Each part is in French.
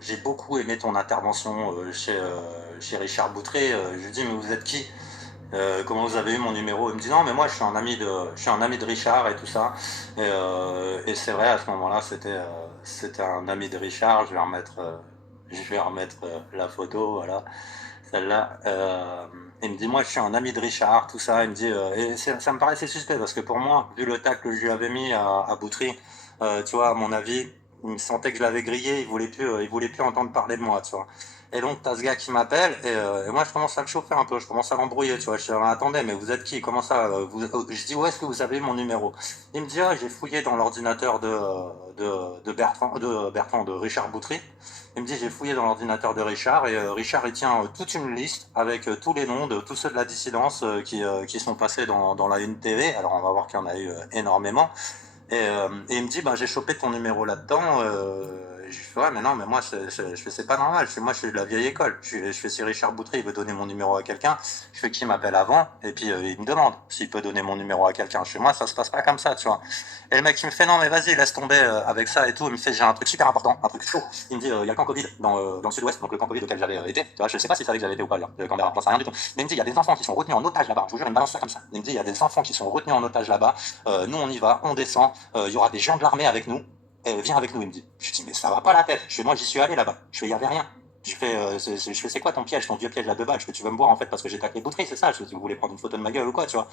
j'ai beaucoup aimé ton intervention chez Richard Boutret. Je lui dis, mais vous êtes qui? Comment vous avez eu mon numéro? Il me dit, non, mais moi, je suis un ami de Richard et tout ça. Et c'est vrai, à ce moment-là, c'était un ami de Richard. Je vais remettre la photo, voilà, celle-là. Il me dit, moi, je suis un ami de Richard, tout ça. Il me dit, ça me paraissait suspect parce que pour moi, vu le tacle que je lui avais mis à Boutry, tu vois, à mon avis, il me sentait que je l'avais grillé, il voulait plus entendre parler de moi, tu vois. Et donc, t'as ce gars qui m'appelle, et moi, je commence à le chauffer un peu, je commence à l'embrouiller, tu vois. Je dis, ah, attendez, mais vous êtes qui? Comment ça? Je dis, où est-ce que vous avez eu mon numéro? Il me dit, ah, j'ai fouillé dans l'ordinateur de Richard Boutry. Il me dit, j'ai fouillé dans l'ordinateur de Richard, et Richard, il tient toute une liste avec tous les noms de tous ceux de la dissidence qui sont passés dans la une TV. Alors, on va voir qu'il y en a eu énormément. Et il me dit, bah, j'ai chopé ton numéro là-dedans. Je fais, ouais, mais non, mais moi, je fais, c'est pas normal. Moi, je suis de la vieille école. Je fais, si Richard Boutry, il veut donner mon numéro à quelqu'un, je fais qu'il m'appelle avant, et puis il me demande s'il peut donner mon numéro à quelqu'un. Chez moi, ça se passe pas comme ça, tu vois. Et le mec, il me fait, non, mais vas-y, laisse tomber avec ça et tout. Il me fait, j'ai un truc super important, un truc chaud. Il me dit, il y a le camp Covid dans le sud-ouest, donc le camp Covid auquel j'avais été. Tu vois, je sais pas si ça savait que j'avais été ou pas, là, le camp d'Arras, j'en sais rien du tout. Mais il me dit, il y a des enfants qui sont retenus en otage là-bas. Je vous jure, il me balance ça comme ça. Il me dit, il y a des enfants qui sont retenus en otage là-bas. Nous, on y va, on descend. Il y aura des gens de l'armée avec nous. Viens avec nous, il me dit. Je dis, mais ça va pas la tête. Je fais, moi, j'y suis allé là-bas. Je fais, il y avait rien. C'est quoi ton piège, ton vieux piège à deux balles? Je fais, tu veux me voir en fait parce que j'ai taclé Boutry, c'est ça? Je fais, vous voulez prendre une photo de ma gueule ou quoi, tu vois?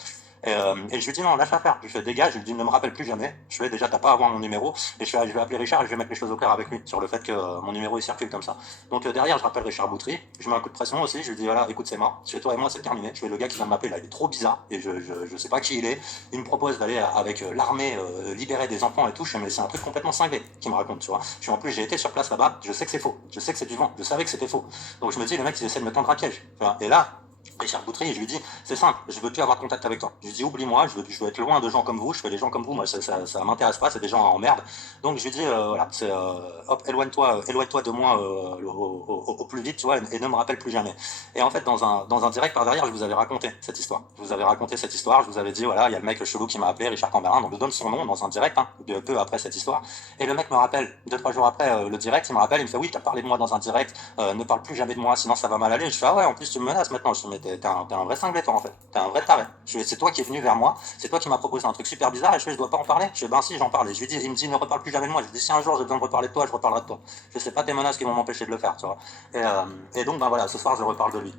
Et je lui dis, non, lâche l'affaire. Je lui fais, dégage. Je lui dis, ne me rappelle plus jamais. Je fais, déjà, t'as pas à avoir mon numéro. Et je vais appeler Richard et je vais mettre les choses au clair avec lui sur le fait que mon numéro il circule comme ça. Donc derrière, je rappelle Richard Boutry. Je mets un coup de pression aussi. Je lui dis, voilà, écoute, c'est mort. Je fais, toi et moi, c'est terminé. Je fais, le gars qui vient de m'appeler là, il est trop bizarre et je sais pas qui il est. Il me propose d'aller avec l'armée libérer des enfants et tout. Je fais, mais c'est un truc complètement cinglé qui me raconte, tu vois. Je suis en plus, j'ai été sur place là-bas. Je sais que c'est faux. Je sais que c'est du vent. Je savais que c'était faux. Donc je me dis, le mec, il essaie de me tendre un piège. Et là, Richard Boutry, je lui dis, c'est simple, je veux plus avoir contact avec toi. Je lui dis, oublie-moi, je veux être loin de gens comme vous. Je fais les gens comme vous, moi, ça m'intéresse pas, c'est des gens en merde. Donc je lui dis, voilà, hop, éloigne-toi de moi au plus vite, tu vois, et ne me rappelle plus jamais. Et en fait, dans un direct par derrière, je vous avais raconté cette histoire. Je vous avais raconté cette histoire, je vous avais dit, voilà, il y a le mec chelou qui m'a appelé, Richard Camberin, donc je donne son nom dans un direct, hein, peu après cette histoire. Et le mec me rappelle, 2, 3 jours après le direct, il me rappelle, il me fait, oui, t'as parlé de moi dans un direct, ne parle plus jamais de moi, sinon ça va mal aller. Je fais, ah ouais, en plus tu me menaces maintenant. Je fais, mais t'es un vrai cinglé, toi, en fait. T'es un vrai taré. Je fais, c'est toi qui es venu vers moi, c'est toi qui m'as proposé un truc super bizarre, et je fais, je dois pas en parler. Je fais, ben si, j'en parle. Et je lui dis, il me dit, ne reparle plus jamais de moi. Je lui dis, si un jour j'ai besoin de reparler de toi, je reparlerai de toi. Je sais pas tes menaces qui vont m'empêcher de le faire, tu vois. Et donc, ben voilà, ce soir, je reparle de lui.